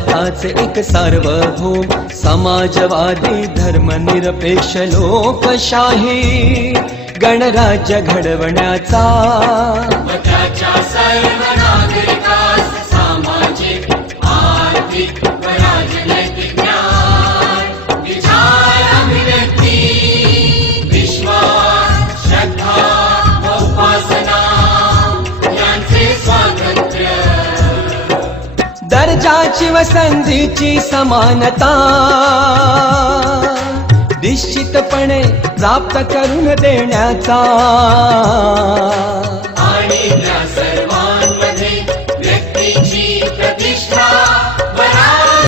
भारताचे एक सार्वभौम समाजवादी धर्मनिरपेक्ष लोकशाही गणराज्य घडवण्याचा व त्याच्या सर्व नागरिकास सामाजिक आर्थिक व राजनैतिक न्याय विचार अभिव्यक्ती विश्वास श्रद्धा व उपासना यांचे स्वातंत्र्य दर्जाची व संधीची समानता निश्चितपणे प्राप्त करून देण्याचा आणि त्या सर्व